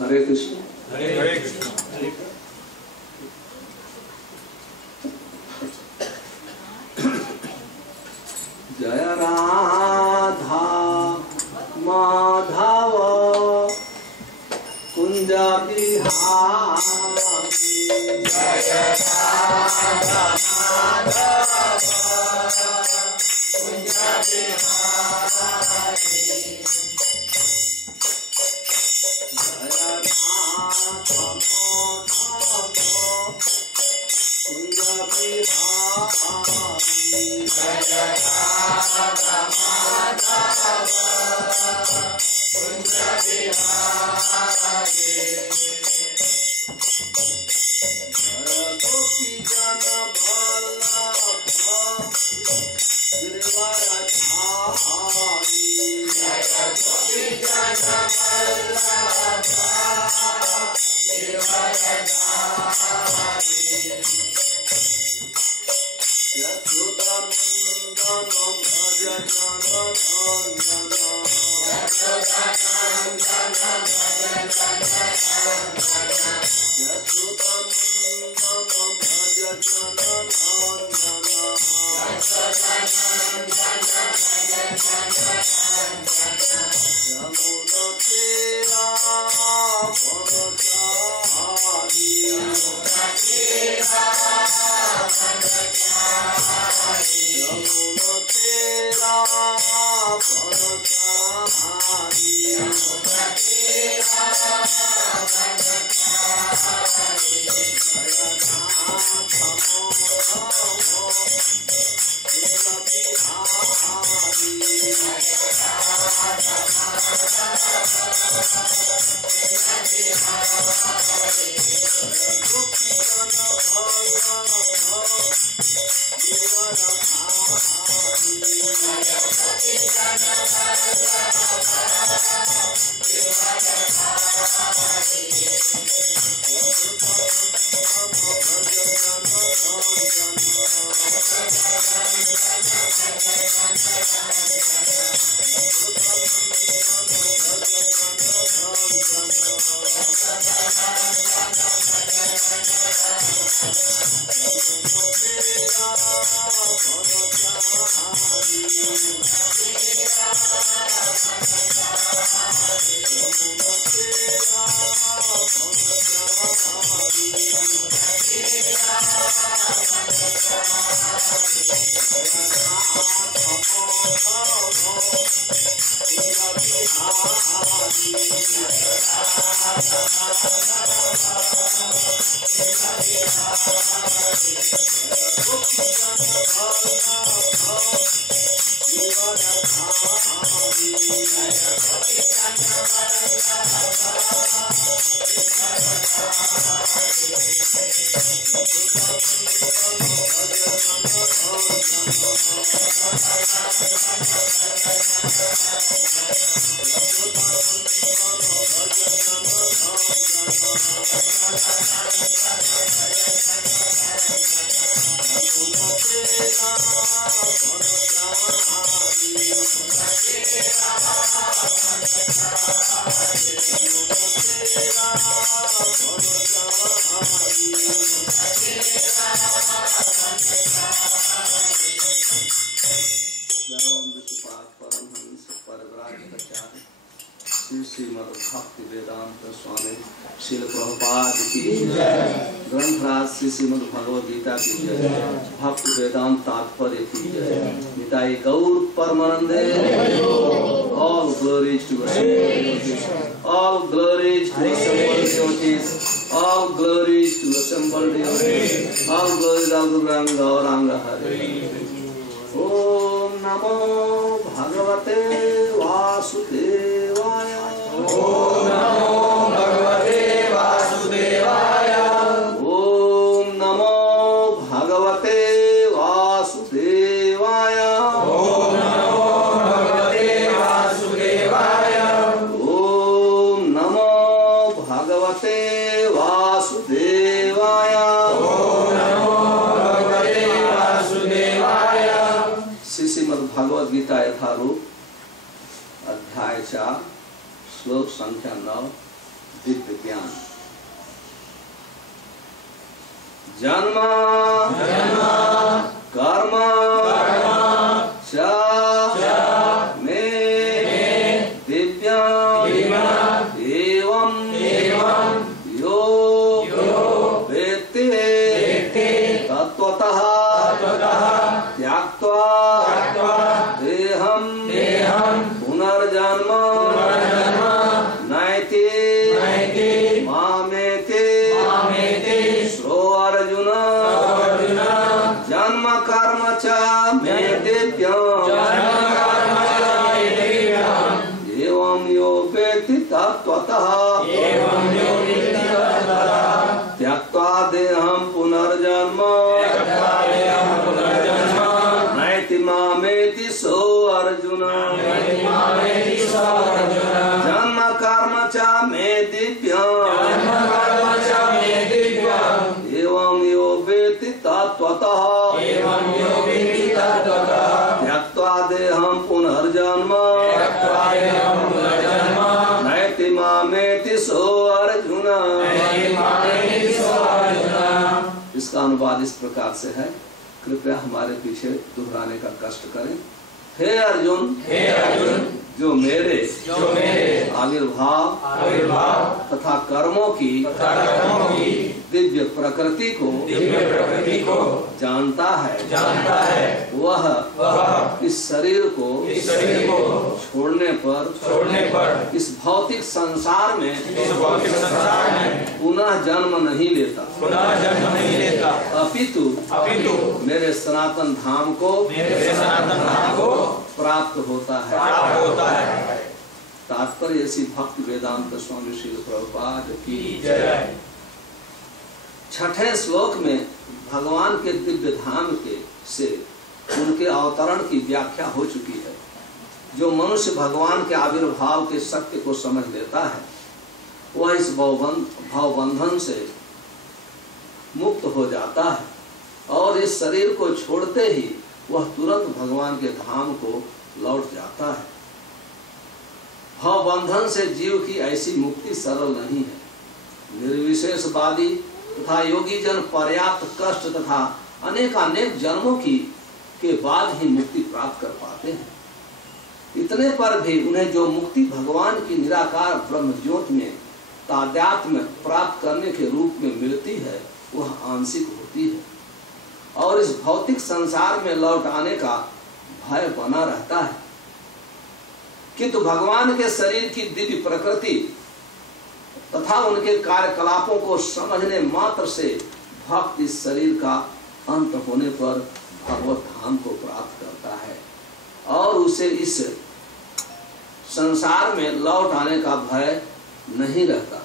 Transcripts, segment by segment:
हरे कृष्ण। हरे कृष्ण। जय राधा माधव कुंज बिहारी। जय राधा माधव कुंज बिहारी। जय राधा माधव कुंज बिहारी। जय राधा माधव कुंज बिहारी। गोपी जन वल्लभ गिरिवरधारी। जय गोपी जन वल्लभ गिरिवरधारी। यशोदानंदन भज जननंदन। यशोदानंदन भज जननंदन। यशोदानंदन भज जननंदन। यशोदानंदन भज जननंदन। यमुना तेरा वनचारी। यमुना तेरा वनचारी। यमुना तेरा वनचारी। यमुना तेरा वनचारी। जय नाथ मोहन कुंज बिहारी। गोपी जन वल्लभ गिरिवरधारी। श्रीमद् भक्ति वेदांत स्वामी श्रील प्रभुपाद की ग्रंथराज श्रीमद् भगवद गीता की जय। भक्ति वेदांत तात्पर्य की जय। निताई गौर परमानंदे। All glories to assembled. All glories to assembled devotees. All glories to assembled devotees. All glories of the Gauranga Hare. Om Namo Bhagavate Vasudevaya. Om Namo Bhagavate Vasudevaya. Om Namo Bhagavate Vasudevaya. Om Namo Bhagavate Vasudevaya. Om Namo Bhagavate Vasudevaya. Om Namo Bhagavate Vasudevaya. Shrimad Bhagavad Gita यथारूप अध्याय 4 श्लोक संख्या 9 दिव्य ज्ञान। जन्म कर्म च मे दिव्यम् एवं यो वेत्ति तत्त्वतः त्याक्त्वा देहं पुनर्जन्म नैति मामेति श्रो अर्जुन जन्म कर्म च मे दिव्यम् एवं यो वेत्ति तत्त्वतः त्यक्त्वा देहं पुनर्जन्म नैति मामेति सो अर्जुन जन्म कर्म च मे दिव्यम् एवं यो वेत्ति तत्त्वतः त्यक्त्वा देहं पुनर्जन्म नैति मामेति सो अर्जुन। इसका अनुवाद इस प्रकार से है, कृपया हमारे पीछे दोहराने का कष्ट करें। हे अर्जुन, जो मेरे आविर्भाव तथा कर्मों की दिव्य प्रकृति को जानता है, वह इस शरीर को छोड़ने पर इस भौतिक संसार में पुनः जन्म नहीं लेता, अपितु मेरे सनातन धाम को प्राप्त होता है। तात्पर्य ऐसी भक्ति वेदांत स्वामी श्री प्रभुपाद की जय। छठे श्लोक में भगवान के दिव्य धाम के से उनके अवतरण की व्याख्या हो चुकी है। जो मनुष्य भगवान के आविर्भाव के सत्य को समझ लेता है, वह इस भवबंधन से मुक्त हो जाता है और इस शरीर को छोड़ते ही वह तुरंत भगवान के धाम को लौट जाता है। भवबंधन से जीव की ऐसी मुक्ति सरल नहीं है। निर्विशेषवादी तथा योगी जन पर्याप्त कष्ट तथा अनेकानेक जन्मों के बाद ही मुक्ति प्राप्त कर पाते हैं। इतने पर भी उन्हें जो मुक्ति भगवान की निराकार ब्रह्म ज्योति में तादात्म्य प्राप्त करने के रूप में मिलती है, वह आंशिक होती है और इस भौतिक संसार में लौट आने का भय बना रहता है। किंतु भगवान के शरीर की दिव्य प्रकृति तथा उनके कार्यकलापों को समझने मात्र से भक्त इस शरीर का अंत होने पर भगवत धाम को प्राप्त करता है और उसे इस संसार में लौट आने का भय नहीं रहता।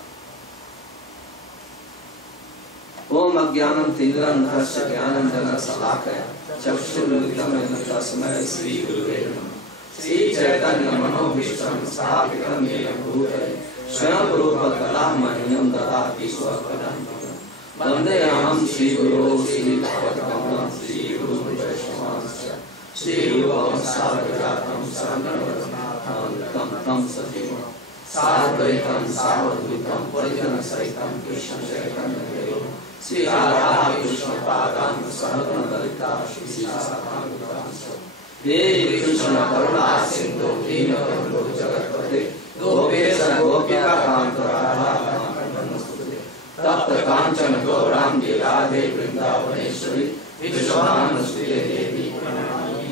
ओम अज्ञानम तिमिरन्धस्य ज्ञानाञ्जनशलाकया चक्षुरुन्मिलितं येन तस्मै श्रीगुरुवे नमः। श्री चैतन्य मनोभीष्टं स्थापितं येन भूतले स्वयं रूप कदा मह्यं ददाति स्वपदं। वन्देऽहं श्रीगुरो श्रीभगवत्पादं श्रीगुरुं वैष्णवांश्च श्रीरूपं साग्रजातं सर्वगतनाथं तं सजीवं साद्वैतं सावधूतं परिजनसहितं कृष्णं चैतन्यदेवं श्री राधा कृष्ण पादान् सहगणललिता श्रीशाखान्वितांश्च। हे कृष्ण करुणा सिन्धु दीनबन्धो जगत्पते गोपेश गोपिकाकान्त राधा नमोस्तुते। तप्त कांचन गौरांगी राधे वृंदावनेश्वरी विश्वानुसुते देवी प्रणमामि।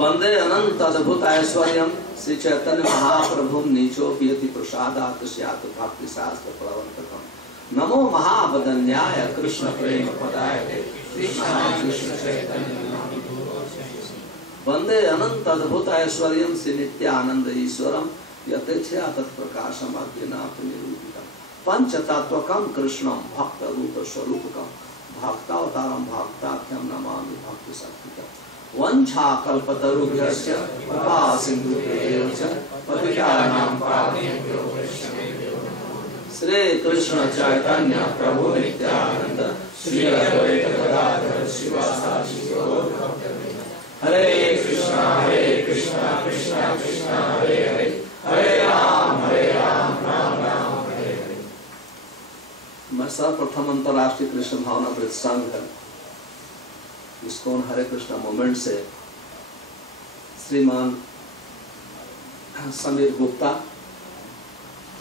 वंदे अनंत अद्भुत ऐश्वर्यं श्री चैतन्य महाप्रभुं नीचोपयति प्रसादात् स्यात् भक्ति शास्त्र प्रवर्तकम्। नमो महावदन्याय कृष्ण प्रेम पदाय कृष्णाय कृष्ण चैतन्य वंदे अनंत अद्भुत ऐश्वर्यं श्री नित्यानंद ईश्वरं यथेच्छया तत्प्रकाशम् अज्ञानात् निरूपितम्। पंचतत्वकं कृष्णं भक्त रूप स्वरूपकं भक्तावतारं भक्ताख्यं नमामि भक्ति शक्तिकम्। वंशा कल्पतरुभ्यश्च कृपा सिन्धुभ्यैव च पतितानां पावनेभ्यो वैष्णवेभ्यो श्री कृष्ण चैतन्य प्रभु नित्यानंद श्री अद्वैत गदाधर शिवासादि गौरभक्तवृंद। हरे कृष्णा कृष्णा कृष्णा हरे हरे, हरे राम राम राम हरे हरे। सर्वप्रथम अंतर्राष्ट्रीय कृष्ण भावना वृत्त संघ इस्कॉन हरे कृष्णा मूवमेंट से श्रीमान समीर गुप्ता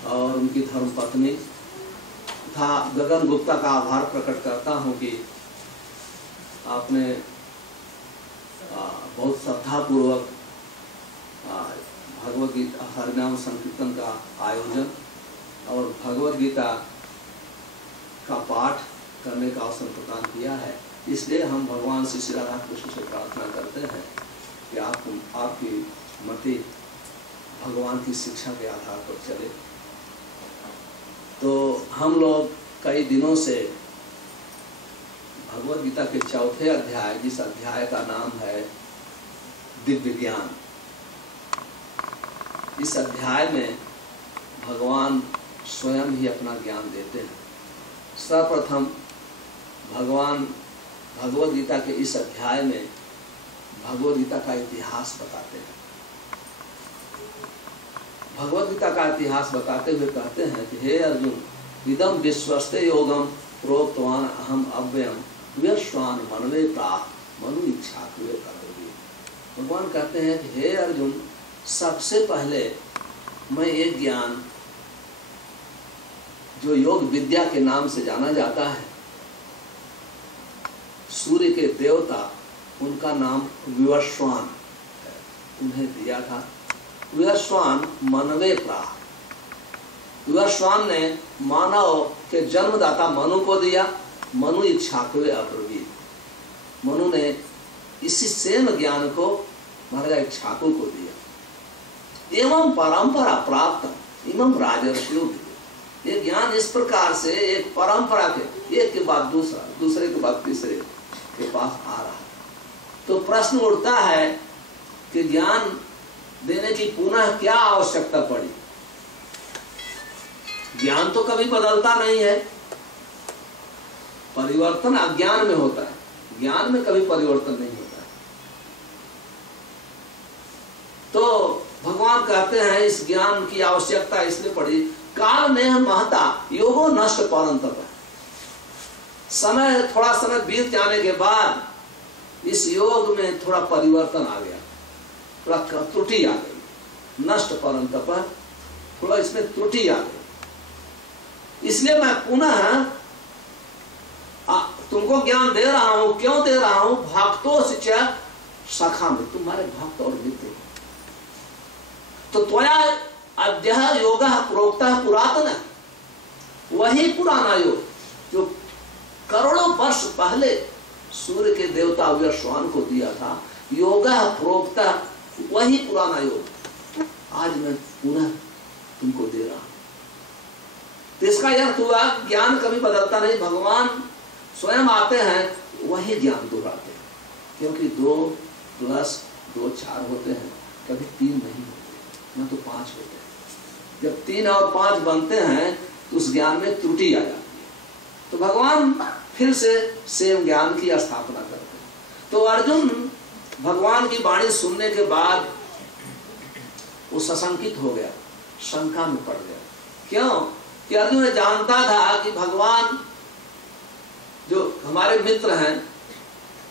और उनकी धर्मपत्नी तथा गगन गुप्ता का आभार प्रकट करता हूं कि आपने बहुत श्रद्धापूर्वक भगवद गीता हरिनाम संकीर्तन का आयोजन और भगवद गीता का पाठ करने का अवसर प्रदान किया है। इसलिए हम भगवान श्री राधा कृष्ण से प्रार्थना करते हैं कि आपकी मति भगवान की शिक्षा के आधार पर चले। तो हम लोग कई दिनों से भगवद गीता के चौथे अध्याय, जिस अध्याय का नाम है दिव्य ज्ञान, इस अध्याय में भगवान स्वयं ही अपना ज्ञान देते हैं। सर्वप्रथम भगवान भगवद गीता के इस अध्याय में भगवद गीता का इतिहास बताते हैं। भगवद गीता का इतिहास बताते हुए कहते हैं कि हे अर्जुन, इदम विश्वस्ते योगम प्रोक्तवान अहम अव्ययम विश्वान मनवे प्राह मनु इच्छा हुए करोगे। भगवान कहते हैं कि हे अर्जुन, सबसे पहले मैं एक ज्ञान जो योग विद्या के नाम से जाना जाता है, सूर्य के देवता, उनका नाम विवस्वान है, उन्हें दिया था। विवस्वान मनवे प्राह, विवस्वान ने मानव के जन्मदाता मनु को दिया। मनु इच्छाकुवे अब्रवीत, मनु ने इसी सेम ज्ञान को महाराजा इच्छाकु को दिया। एवं परंपरा प्राप्त इमं राजर्षियों, ये ज्ञान इस प्रकार से एक परंपरा के एक के बाद दूसरा, दूसरे के बाद तीसरे के पास आ रहा है। तो प्रश्न उठता है कि ज्ञान देने की पुनः क्या आवश्यकता पड़ी? ज्ञान तो कभी बदलता नहीं है, परिवर्तन अज्ञान में होता है, ज्ञान में कभी परिवर्तन नहीं होता है। तो भगवान कहते हैं इस ज्ञान की आवश्यकता इसलिए पड़ी, काल में महता योगो नष्ट परंतप, समय थोड़ा समय बीत जाने के बाद इस योग में थोड़ा परिवर्तन आ गया, थोड़ा त्रुटि आ गई। नष्ट परंतप, थोड़ा इसमें त्रुटि आ गई। इसलिए मैं पुनः तुमको ज्ञान दे रहा हूं। क्यों दे रहा हूं? भक्तों से सखा में, तुम्हारे भक्त और मित्र। तो त्वया अद्य योग प्रोक्ता पुरातन, वही पुराना योग जो करोड़ों वर्ष पहले सूर्य के देवता विवस्वान को दिया था, योग प्रोक्ता, वही पुराना योग आज मैं पुनः तुमको दे रहा हूं। तो इसका अर्थ हुआ ज्ञान कभी बदलता नहीं, भगवान स्वयं आते हैं वही ज्ञान दोहराते हैं। क्योंकि 2 + 2 4 होते हैं, कभी 3 नहीं होते, न तो 5 होते हैं। जब 3 और 5 बनते हैं तो उस ज्ञान में त्रुटि आ जाती है। तो भगवान फिर से सेम ज्ञान की स्थापना करते हैं। तो अर्जुन भगवान की वाणी सुनने के बाद वो सशंकित हो गया, शंका में पड़ गया। क्यों? कि अर्जुन ने जानता था कि भगवान जो हमारे मित्र हैं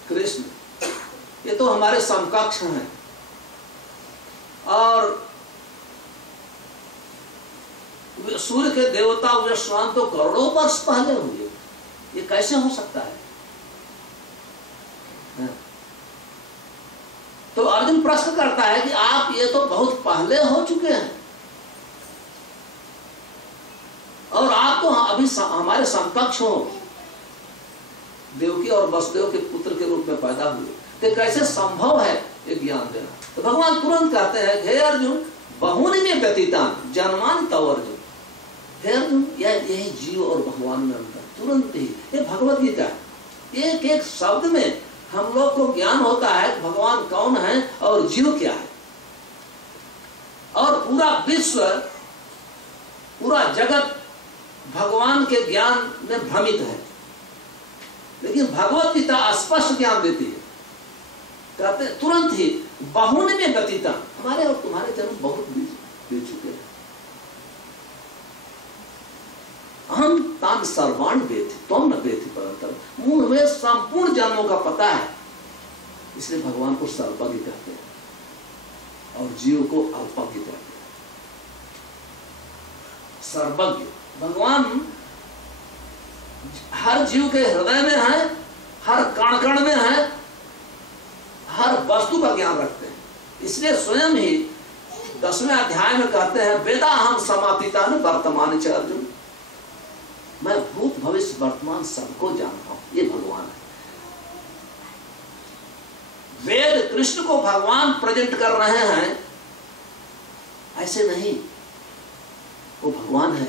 कृष्ण, ये तो हमारे समकक्ष हैं, और सूर्य के देवता विवस्वान तो करोड़ों वर्ष पहले हुए, ये कैसे हो सकता है? तो अर्जुन प्रश्न करता है कि आप ये तो बहुत पहले हो चुके हैं, और आप तो अभी हमारे समकक्ष हो, देवकी और वसुदेव के पुत्र के रूप में पैदा हुए, तो कैसे संभव है ये ज्ञान देना? तो भगवान तुरंत कहते हैं, हे अर्जुन, बहुनि में व्यतीतान जन्मान तव अर्जुन। हे अर्जुन, यही जीव और भगवान में अंतर तुरंत ही। ये भगवत गीता है, एक एक शब्द में हम लोग को ज्ञान होता है भगवान कौन है और जीव क्या है। और पूरा विश्व, पूरा जगत भगवान के ज्ञान में भ्रमित है, लेकिन भगवत गीता स्पष्ट ज्ञान देती है। कहते तुरंत ही बहुनि में व्यतीता, हमारे और तुम्हारे जन्म बहुत बीत चुके हैं। अहम तान सर्वाण वेद तुम न वेद परंतर, मुझे संपूर्ण जन्मों का पता है, इसलिए भगवान को सर्वज्ञ कहते हैं और जीव को अल्पज्ञ कहते हैं। सर्वज्ञ भगवान हर जीव के हृदय में है, हर कण कण में है, हर वस्तु का ज्ञान रखते हैं। इसलिए स्वयं ही 10वें अध्याय में कहते हैं वेदा हम समातीता न वर्तमान च अर्जुन, मैं भूत भविष्य वर्तमान सबको जानता हूं, ये भगवान है। वेद कृष्ण को भगवान प्रेजेंट कर रहे हैं, ऐसे नहीं, वो भगवान है,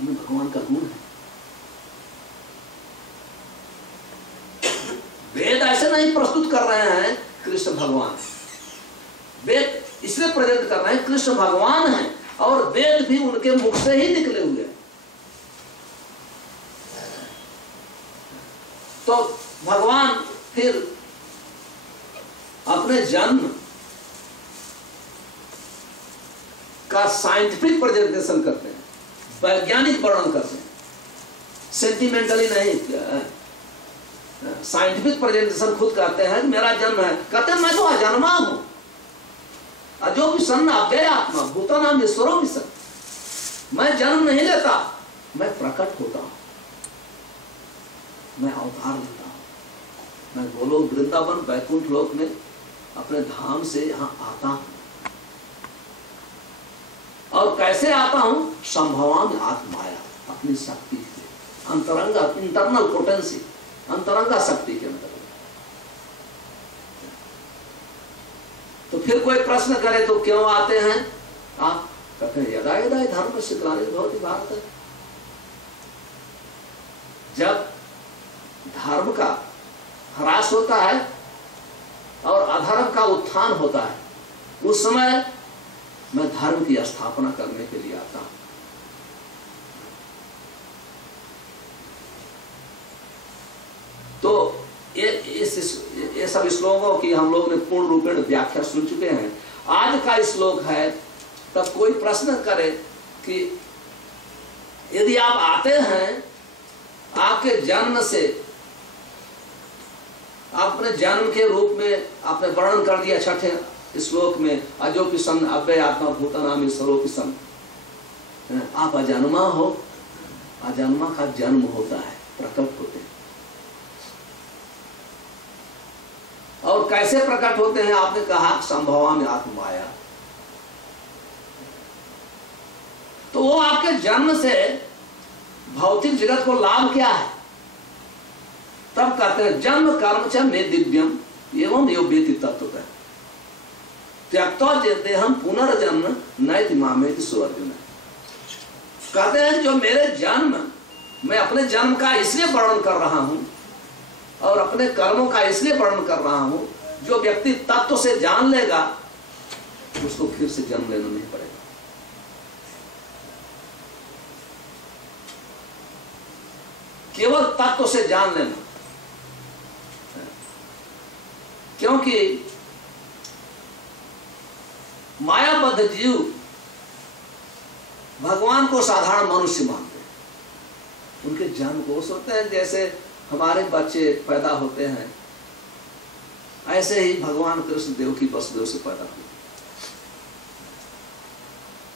उनमें भगवान का गुण है। वेद ऐसे नहीं प्रस्तुत कर रहे हैं कृष्ण भगवान, वेद इसलिए प्रेजेंट कर रहे हैं कृष्ण भगवान है और वेद भी उनके मुख से ही निकले हुए हैं। तो भगवान फिर अपने जन्म का साइंटिफिक प्रेजेंटेशन करते हैं, वैज्ञानिक वर्णन करते हैं, सेंटिमेंटली नहीं, साइंटिफिक प्रेजेंटेशन खुद कहते हैं मेरा जन्म है। कहते हैं मैं तो अजन्मा हूं, अजो भी सन्न अव्यय आत्मा भूता नाम ईश्वरों भी सन, मैं जन्म नहीं लेता, मैं प्रकट होता हूं, मैं अवतार लेता हूं, मैं गोलोक वृंदावन वैकुंठ लोक में अपने धाम से यहां आता हूं। और कैसे आता हूं? संभवामि आत्माया, अपनी शक्ति से, अंतरंगा इंटरनल पोटेंसी, अंतरंगा शक्ति के अंदर। तो फिर कोई प्रश्न करे तो क्यों आते हैं आप? कहते हैं यदा यदा धर्म से ग्लानिर्भवति भवति भारत, जब धर्म का ह्रास होता है और अधर्म का उत्थान होता है, उस समय मैं धर्म की स्थापना करने के लिए आता हूं। तो ये सब श्लोकों की हम लोग ने पूर्ण रूपेण व्याख्या सुन चुके हैं। आज का श्लोक है, तब कोई प्रश्न करे कि यदि आप आते हैं, आपके जन्म से, आपने जन्म के रूप में आपने वर्णन कर दिया 6ठे श्लोक में, अजो की सन अव्यय आत्मा भूतानाम ईश्वरों की सन, आप अजन्मा हो, अजन्मा का जन्म होता है, प्रकट होते हैं। और कैसे प्रकट होते हैं? आपने कहा संभवामि आत्माया, तो वो आपके जन्म से भौतिक जगत को लाभ क्या है? तब कहते हैं जन्म कर्म च मे दिव्यम एवं योग्यति तत्व, त्यक्तो देहम पुनर्जन्म नैति मामेति सुअर्जुन। कहते हैं जो मेरे जन्म, मैं अपने जन्म का इसलिए वर्णन कर रहा हूं और अपने कर्मों का इसलिए वर्णन कर रहा हूं, जो व्यक्ति तत्व से जान लेगा उसको फिर से जन्म लेना नहीं पड़ेगा। केवल तत्व से जान लेना, क्योंकि मायाबद्ध जीव भगवान को साधारण मनुष्य मानते हैं, उनके जन्म को सोचते हैं जैसे हमारे बच्चे पैदा होते हैं, ऐसे ही भगवान कृष्ण देव की वसुदेव से पैदा हुए।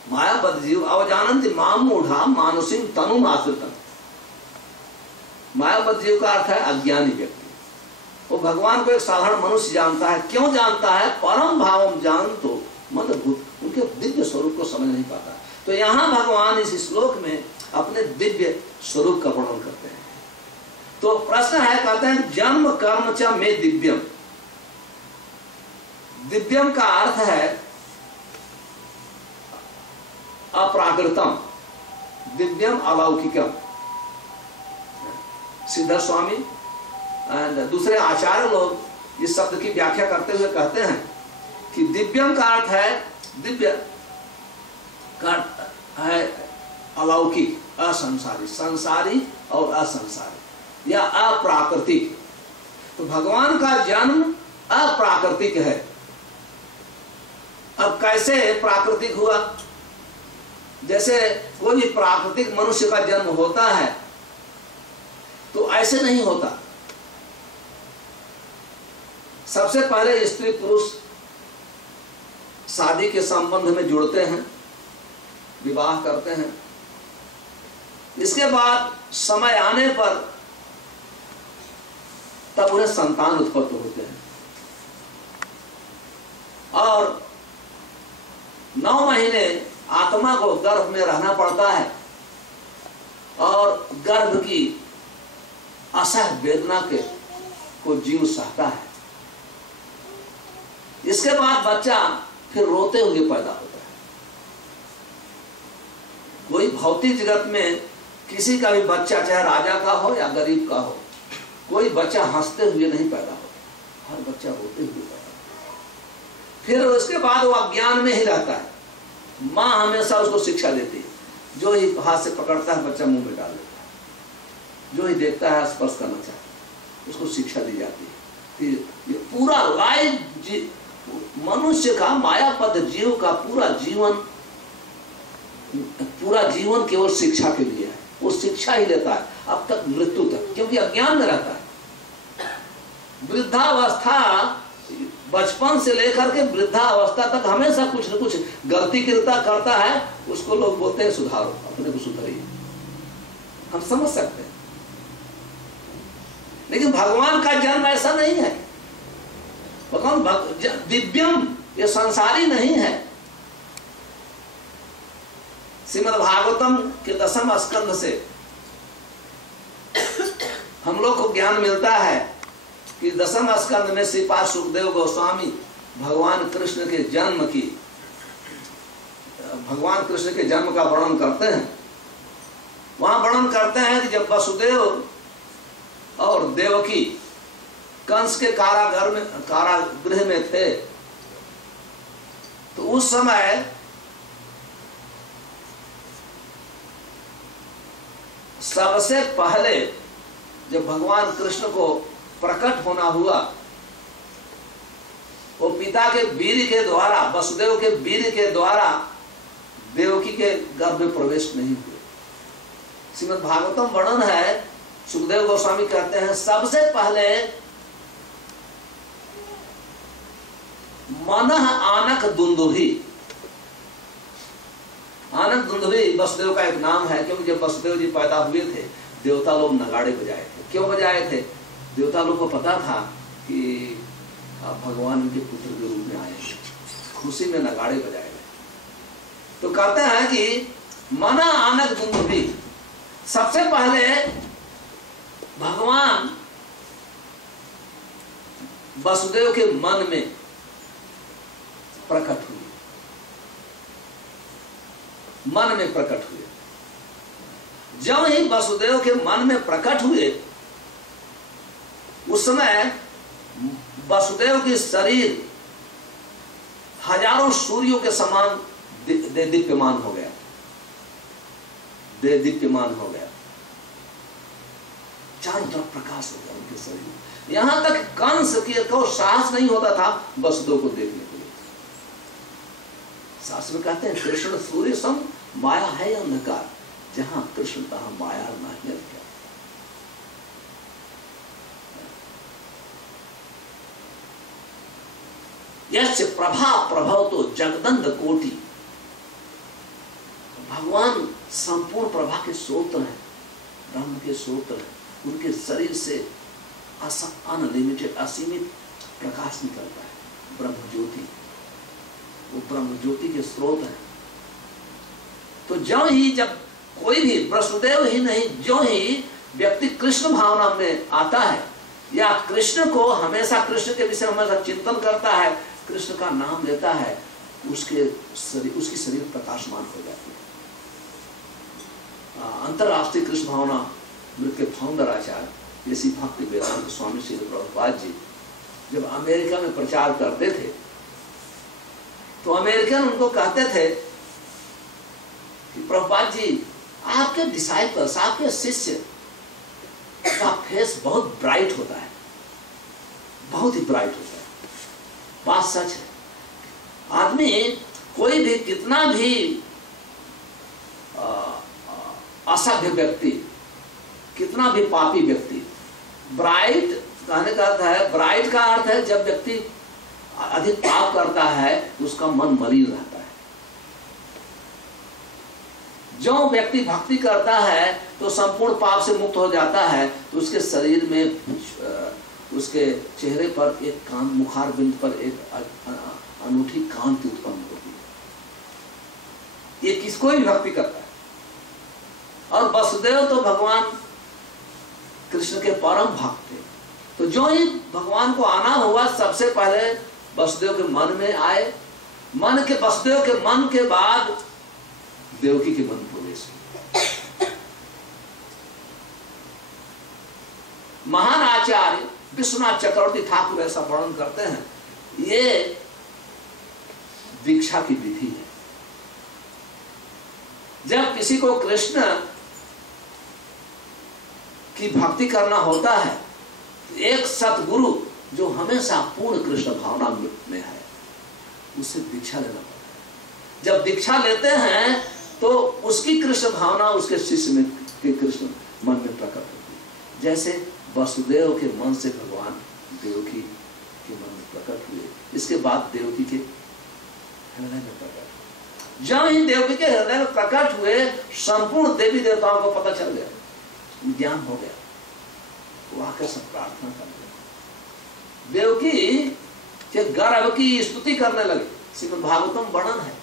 मायाबद्ध जीव अवजानन्ति माम मूढ़ा मानुषिम तनु आश्रितम्। मायाबद्ध जीव का अर्थ है अज्ञानी व्यक्ति। वो भगवान को एक साधारण मनुष्य जानता है। क्यों जानता है? परम भावम जानतो मंदभूत, उनके दिव्य स्वरूप को समझ नहीं पाता। तो यहाँ भगवान इस श्लोक में अपने दिव्य स्वरूप का वर्णन करते हैं। तो प्रश्न है, कहते हैं जन्म कर्म च मे दिव्यम। दिव्यम का अर्थ है अप्राकृतम, दिव्यम अलौकिकम। सिद्ध स्वामी एंड दूसरे आचार्य लोग इस शब्द की व्याख्या करते हुए कहते हैं कि दिव्यम का अर्थ है, दिव्य का है अलौकिक, असंसारी, संसारी और असंसारी या अप्राकृतिक। तो भगवान का जन्म अप्राकृतिक है। अब कैसे प्राकृतिक हुआ? जैसे कोई भी प्राकृतिक मनुष्य का जन्म होता है तो ऐसे नहीं होता। सबसे पहले स्त्री पुरुष शादी के संबंध में जुड़ते हैं, विवाह करते हैं। इसके बाद समय आने पर तब उन्हें संतान उत्पन्न होते हैं और 9 महीने आत्मा को गर्भ में रहना पड़ता है और गर्भ की असह्य वेदना को जीव सहता है। इसके बाद बच्चा फिर रोते हुए पैदा होता है। कोई भौतिक जगत में किसी का भी बच्चा, चाहे राजा का हो या गरीब का हो, कोई बच्चा हंसते हुए नहीं पैदा होता, हर बच्चा रोते हुए पैदा होता है। फिर उसके बाद वो अज्ञान में ही रहता है। माँ हमेशा उसको शिक्षा देती है। जो ही हाथ से पकड़ता है बच्चा मुंह में डाल देता है, जो ही देखता है स्पर्श करना चाहता है, उसको शिक्षा दी जाती है। ये पूरा लाइफ मनुष्य का, मायापद जीव का पूरा जीवन केवल शिक्षा के लिए है। वो शिक्षा ही लेता है अब तक, मृत्यु तक, क्योंकि अज्ञान में रहता है। वृद्धावस्था, बचपन से लेकर के वृद्धावस्था तक हमेशा कुछ न कुछ गलती करता है। उसको लोग बोलते हैं सुधारो, अपने को सुधारिए। हम समझ सकते हैं, लेकिन भगवान का जन्म ऐसा नहीं है। भगवान दिव्यम, ये संसारी नहीं है। श्रीमद् भागवतम के 10वें स्कंध से हम लोग को ज्ञान मिलता है कि 10वें स्कंध में श्रीपाद सुखदेव गोस्वामी भगवान कृष्ण के जन्म का वर्णन करते हैं। वहां वर्णन करते हैं कि जब वसुदेव और देवकी कंस के कारागृह में थे तो उस समय सबसे पहले जब भगवान कृष्ण को प्रकट होना हुआ, वो पिता के वीर्य के द्वारा, वसुदेव के वीर्य के द्वारा देवकी के गर्भ में प्रवेश नहीं हुए। श्रीमद् भागवतम वर्णन है, सुखदेव गोस्वामी कहते हैं सबसे पहले मनः आनक दुंदुभि। आनक दुंदुभि वसुदेव का एक नाम है, क्योंकि जब वसुदेव जी पैदा हुए थे देवता लोग नगाड़े बजाए थे। क्यों बजाए थे? देवता लोग को पता था कि भगवान उनके पुत्र के रूप में आए, खुशी में नगाड़े बजाए गए। तो कहते हैं कि मना आनक दुंदुभि, सबसे पहले भगवान वसुदेव के मन में प्रकट हुए, मन में प्रकट हुए। जब ही वसुदेव के मन में प्रकट हुए उस समय वसुदेव की शरीर हजारों सूर्यों के समान दीप्यमान हो गया, दीप्यमान हो गया, चारों तरफ प्रकाश हो गया उनके शरीर। यहां तक कंस को साहस नहीं होता था वसुदेव को देखने के लिए। शास्त्र में कहते हैं कृष्ण सूर्य सम माया है अंधकार, जहां कृष्ण तहां माया नहीं है। यस्य प्रभा प्रभव तो जगदंध कोटि, भगवान संपूर्ण प्रभा के स्रोत हैं, ब्रह्म के स्रोत हैं। उनके शरीर से अनलिमिटेड असीमित प्रकाश निकलता है, ब्रह्म ज्योति, वो ब्रह्म ज्योति के स्रोत है। तो जब कोई भी वसुदेव ही नहीं, जो ही व्यक्ति कृष्ण भावना में आता है या कृष्ण को हमेशा, कृष्ण के विषय में हमेशा चिंतन करता है, कृष्ण का नाम लेता है, उसकी शरीर प्रकाशमान हो जाती है। अंतरराष्ट्रीय कृष्ण भावना मृत के फाउंडर आचार्य श्री भक्ति वेदांत स्वामी श्री प्रभुपाद जी जब अमेरिका में प्रचार करते थे तो अमेरिकन उनको कहते थे कि प्रभुपाद जी, आपके डिसाइपल्स, आपके शिष्य का फेस बहुत ब्राइट होता है, बहुत ही ब्राइट होता है। बात सच है। आदमी कोई भी कितना भी असभ्य व्यक्ति, कितना भी पापी व्यक्ति, ब्राइट कहने का अर्थ है, ब्राइट का अर्थ है जब व्यक्ति अधिक पाप करता है तो उसका मन मलिन रहता है। जो व्यक्ति भक्ति करता है तो संपूर्ण पाप से मुक्त हो जाता है, तो उसके शरीर में, उसके चेहरे पर एक कांत, मुखार बिंद पर एक अनूठी कांति उत्पन्न होती है। ये किसको भी भक्ति करता है। और वसुदेव तो भगवान कृष्ण के परम भक्त थे, तो जो ही भगवान को आना हुआ सबसे पहले वसुदेव के मन में आए, वसुदेव के मन के बाद देवकी के मन प्रवेश हुआ। महान आचार्य विश्वनाथ चक्रवर्ती ठाकुर ऐसा वर्णन करते हैं, ये दीक्षा की विधि है। जब किसी को कृष्ण की भक्ति करना होता है, एक सतगुरु जो हमेशा पूर्ण कृष्ण भावना में है, उससे दीक्षा लेना पड़ता है। जब दीक्षा लेते हैं तो उसकी कृष्ण भावना उसके शिष्य में के कृष्ण मन में प्रकट होती है। जैसे वसुदेव के मन से भगवान देवकी के मन में प्रकट हुए, इसके बाद देवकी के हृदय में प्रकट। जब ही देवकी के हृदय में प्रकट हुए, संपूर्ण देवी देवताओं को पता चल गया, ज्ञान हो गया, वो आकर सब प्रार्थना कर गए, देवकी के गर्भ की स्तुति करने लगे। श्रीमद् भागवतम वर्णन है।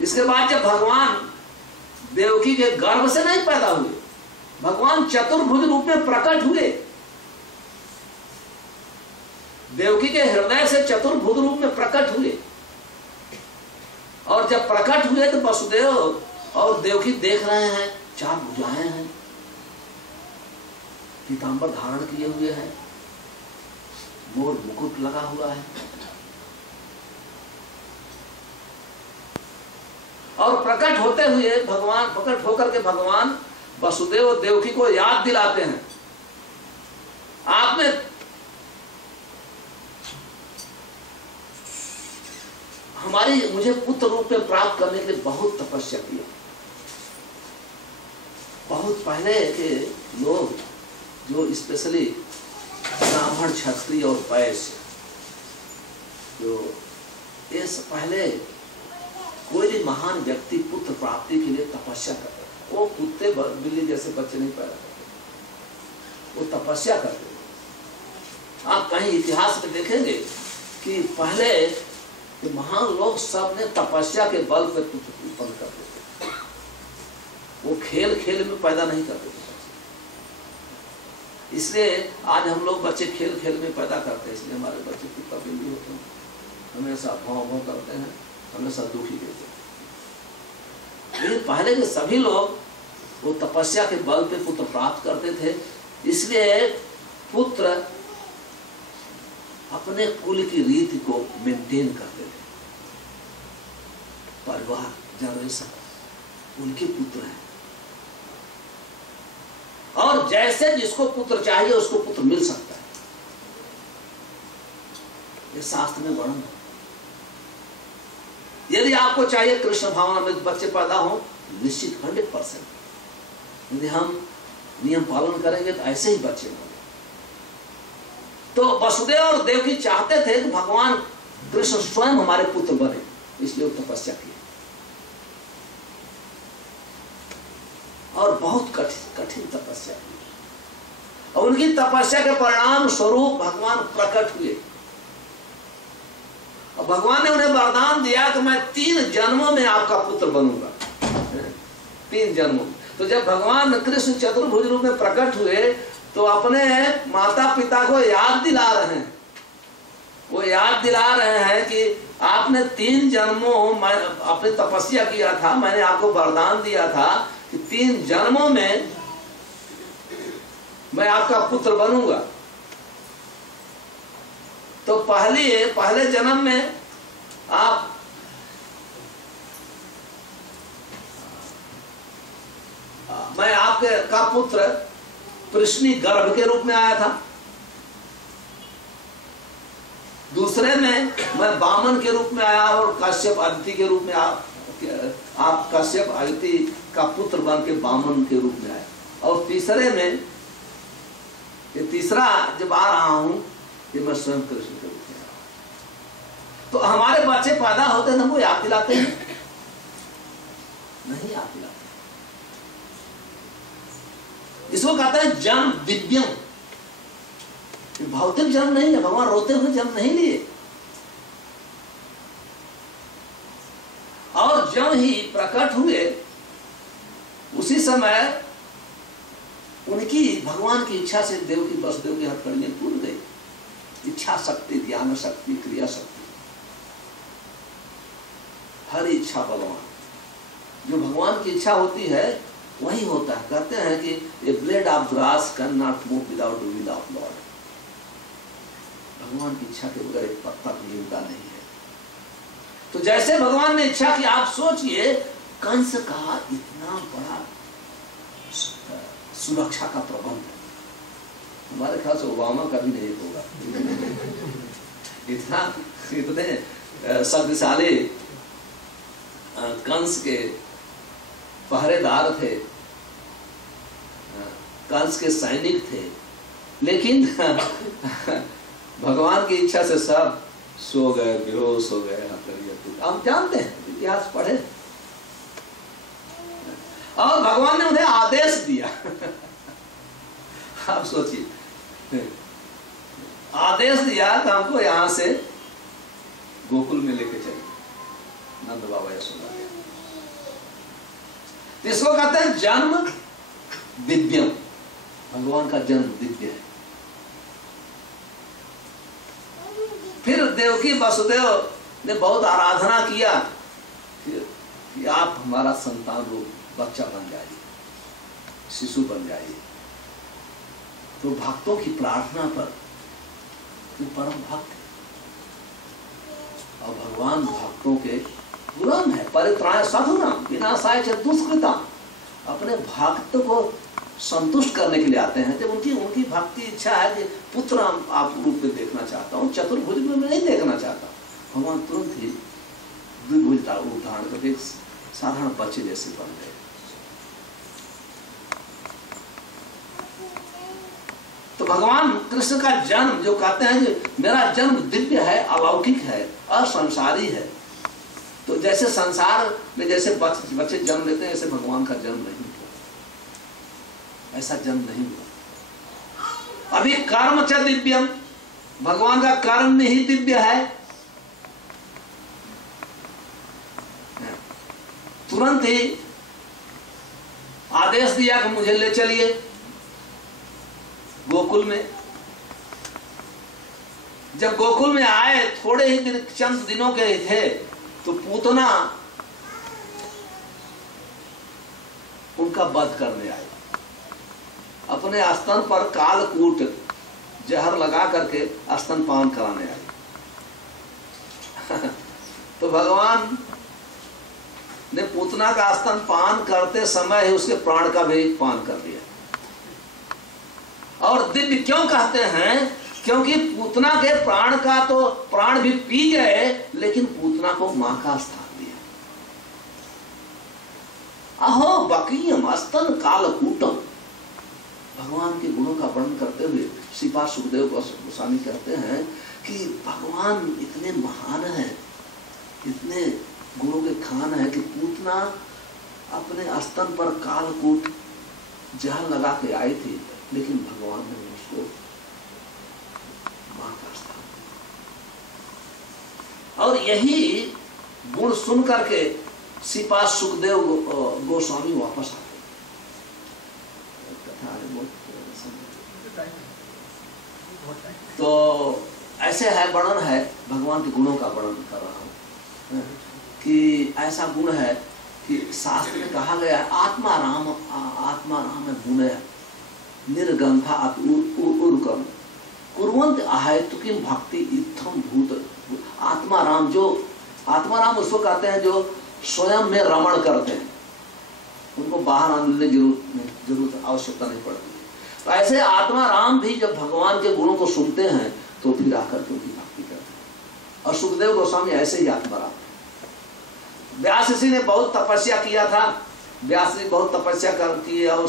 इसके बाद जब भगवान देवकी के गर्भ से नहीं पैदा हुए, भगवान चतुर्भुज रूप में प्रकट हुए, देवकी के हृदय से चतुर्भुज रूप में प्रकट हुए। और जब प्रकट हुए तो वसुदेव और देवकी देख रहे हैं, चार भुजाएं हैं, पीतांबर धारण किए हुए हैं, मोर मुकुट लगा हुआ है। और प्रकट होते हुए भगवान, प्रकट होकर के भगवान वसुदेव और देवकी को याद दिलाते हैं, आपने मुझे पुत्र रूप में प्राप्त करने के लिए बहुत तपस्या किया। बहुत पहले के लोग जो स्पेशली ब्राह्मण, क्षत्रिय और वैश्य, जो इस पहले कोई भी महान व्यक्ति पुत्र प्राप्ति के लिए तपस्या करता है। वो कुत्ते बिल्ली जैसे बच्चे नहीं पैदा करते, वो तपस्या करते। आप कहीं इतिहास में देखेंगे कि पहले महान लोग सब ने तपस्या के बल पर पुत्र उत्पन्न करते थे। वो खेल खेल में पैदा नहीं करते थे। इसलिए आज हम लोग बच्चे खेल खेल में पैदा करते हैं, इसलिए हमारे बच्चे कुत्ता बिल्ली होते हैं, हमेशा भौं भौं करते हैं, हमेशा दुखी देते हैं। लेकिन पहले के सभी लोग वो तपस्या के बल पे पुत्र प्राप्त करते थे, इसलिए पुत्र अपने कुल की रीति को मेंटेन करते थे। परिवार, जनरेशन उनके पुत्र हैं, और जैसे जिसको पुत्र चाहिए उसको पुत्र मिल सकता है। ये शास्त्र में वर्णन है। यदि आपको चाहिए कृष्ण भावना में बच्चे पैदा हो, निश्चित 100%, यदि हम नियम पालन करेंगे तो ऐसे ही बच्चे होंगे। तो वसुदेव और देवकी चाहते थे कि भगवान कृष्ण स्वयं हमारे पुत्र बने, इसलिए वो तपस्या की और बहुत कठिन तपस्या की। और उनकी तपस्या के परिणाम स्वरूप भगवान प्रकट हुए। और भगवान ने उन्हें वरदान दिया कि मैं 3 जन्मों में आपका पुत्र बनूंगा। 3 जन्मों में। तो जब भगवान कृष्ण चतुर्भुज रूप में प्रकट हुए तो अपने माता पिता को याद दिला रहे हैं। वो याद दिला रहे हैं कि आपने 3 जन्मों में अपनी तपस्या किया था, मैंने आपको वरदान दिया था कि 3 जन्मों में मैं आपका पुत्र बनूंगा। तो पहले जन्म में आप मैं आपके का पुत्र कृष्णी गर्भ के रूप में आया था, दूसरे में मैं बामन के रूप में आया और कश्यप आदित्य के रूप में आप कश्यप आदित्य का पुत्र बन के बामन के रूप में आए। और तीसरे में, ये तीसरा जब आ रहा हूं, ये मैं स्वयं कृष्ण के रूप में आ रहा हूं। तो हमारे बच्चे पैदा होते हैं, हमको याद दिलाते हैं? नहीं याद दिलाते। इसको कहते हैं जन्म दिव्यम। भौतिक जन्म नहीं है, भगवान रोते हुए जन्म नहीं लिए। और जब ही प्रकट हुए उसी समय उनकी भगवान की इच्छा से देव की वसुदेव की हथकड़ियां टूट गई। इच्छा शक्ति, ज्ञान शक्ति, क्रिया शक्ति, हर इच्छा भगवान। जो भगवान की इच्छा होती है वही होता है। कहते हैं कि a blade of grass can not move without the will of Lord. भगवान की इच्छा के बगैर एक पत्ता भी हिलता नहीं है। तो जैसे भगवान ने इच्छा की, आप सोचिए कंस का इतना बड़ा सुरक्षा का प्रबंध है। हमारे ख्याल से ओबामा का भी नहीं होगा। इतने शक्तिशाली कंस के पहरेदार थे, कंस के सैनिक थे, लेकिन भगवान की इच्छा से सब सो गए, बेहोश हो गए। हम जानते हैं, इतिहास पढ़े। और भगवान ने उन्हें आदेश दिया। आप सोचिए, आदेश दिया कि हमको यहां से गोकुल में लेके चलिए, नंद बाबा यशोदा। इसको कहते हैं जन्म दिव्यम। भगवान का जन्म दिव्य है। फिर देवकी वसुदेव ने बहुत आराधना किया कि आप हमारा संतान रूप बच्चा बन जाइए, शिशु बन जाइए। तो भक्तों की प्रार्थना पर परम भक्त है। और भगवान भक्तों के गुलाम है। परित्राण साधुनाम विनाशाय च दुष्कृताम। अपने भक्त को संतुष्ट करने के लिए आते हैं। जब उनकी भक्ति इच्छा है कि पुत्र आप रूप में देखना चाहता हूँ, चतुर्भुज में नहीं देखना चाहता, भगवान तुरंत ही द्विभुजता रूप धारण करके साधारण बच्चे जैसे बन गए। तो भगवान कृष्ण का जन्म, जो कहते हैं कि मेरा जन्म दिव्य है, अलौकिक है, असंसारी है। तो जैसे संसार में जैसे बच्चे जन्म लेते हैं, ऐसे भगवान का जन्म नहीं हुआ। ऐसा जन्म नहीं हुआ। अभी कर्म च दिव्यम। भगवान का कर्म ही दिव्य है। तुरंत ही आदेश दिया कि मुझे ले चलिए गोकुल में। जब गोकुल में आए, थोड़े ही दिन, चंद दिनों के थे, तो पूतना उनका वध करने आए। अपने स्तन पर कालकूट जहर लगा करके स्तनपान कराने आए। तो भगवान ने पूतना का स्तनपान करते समय ही उसके प्राण का भी पान कर लिया। और दिव्य क्यों कहते हैं? क्योंकि पूतना के प्राण का तो प्राण भी पी गए, लेकिन पूतना को मां का स्थान दिया। अहो बकीयम स्तन कालकूटम। भगवान के गुणों का वर्णन करते हुए श्रीपाद सुखदेव गोस्वामी कहते हैं कि भगवान इतने महान हैं, इतने गुणों के खान है कि पूतना अपने स्तन पर कालकूट जहर लगा के आई थी, लेकिन भगवान ने उसको मां का स्थान दिया। और यही गुण सुन करके श्रीपाद सुखदेव गोस्वामी वापस आते। तो ऐसे है, वर्णन है, भगवान के गुणों का वर्णन कर रहा हूं कि ऐसा गुण है कि शास्त्र में कहा गया है, आत्मा राम है गुण है निर्गंधा उर्कम कुर्वन्त आहेतुकीम भक्ति इत्थम भूत। आत्मा राम, जो आत्मा राम उसको कहते हैं जो स्वयं में रमण करते हैं, उनको बाहर आने की जरूरत आवश्यकता नहीं पड़ती। तो ऐसे आत्मा राम भी जब भगवान के गुणों को सुनते हैं तो फिर आकर के उनकी भक्ति करते हैं। और सुखदेव गोस्वामी ऐसे ही आत्मराम। व्यास ऋषि ने बहुत तपस्या किया था, व्यास ऋषि बहुत तपस्या किए और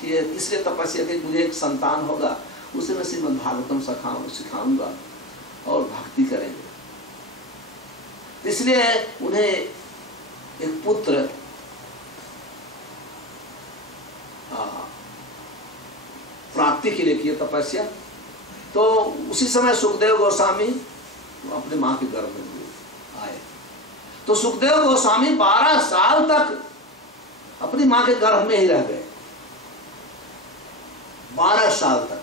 किए, इसलिए तपस्या की मुझे एक संतान होगा, उसे मैं श्रीमद् भागवतम सिखाऊंगा और भक्ति करेंगे। इसलिए उन्हें एक पुत्र प्राप्ति के लिए किए तपस्या। तो उसी समय सुखदेव गोस्वामी अपने मां के गर्भ में आए। तो सुखदेव गोस्वामी 12 साल तक अपनी मां के गर्भ में ही रह गए, 12 साल तक।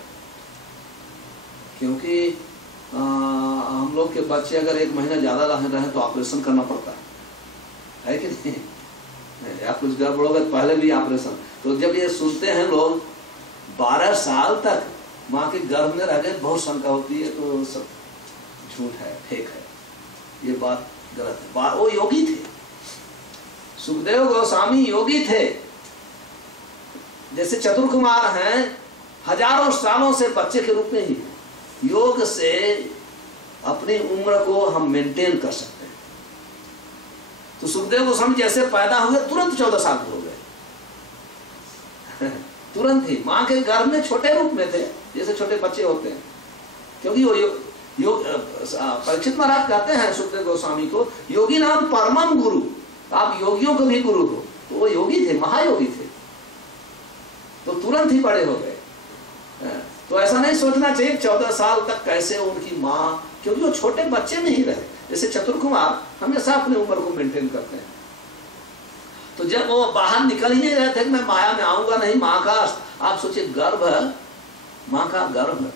क्योंकि हम लोग के बच्चे अगर 1 महीना ज्यादा रहे तो ऑपरेशन करना पड़ता है कि नहीं? या कुछ गड़बड़ होगा पहले भी ऑपरेशन। तो जब ये सुनते हैं लोग 12 साल तक माँ के गर्भ में रह गए, बहुत शंका होती है, तो सब झूठ है, फेक है, ये बात गलत है। वो योगी थे, सुखदेव गोस्वामी योगी थे। जैसे चतुर्कुमार हैं, हजारों सालों से बच्चे के रूप में ही योग से अपनी उम्र को हम मेंटेन कर सकते हैं। तो सुखदेव गोस्वामी जैसे पैदा हुए तुरंत 14 साल के हो गए तुरंत ही। मां के गर्भ में छोटे रूप में थे, जैसे छोटे बच्चे होते हैं। क्योंकि वो परीक्षित महाराज कहते हैं सुखदेव गोस्वामी को, योगी नाम परमम गुरु, आप योगियों को भी गुरु हो। तो वो योगी थे, महायोगी थे, तो तुरंत ही बड़े हो गए। तो ऐसा नहीं सोचना चाहिए 14 साल तक कैसे उनकी माँ, क्योंकि वो छोटे बच्चे में ही रहे। जैसे चतुर्कुमार हमेशा अपनी उम्र को मेंटेन करते हैं। तो जब वो बाहर निकल ही नहीं रहे थे कि मैं माया में आऊंगा नहीं, माँ का, आप सोचिए गर्भ, माँ का गर्भ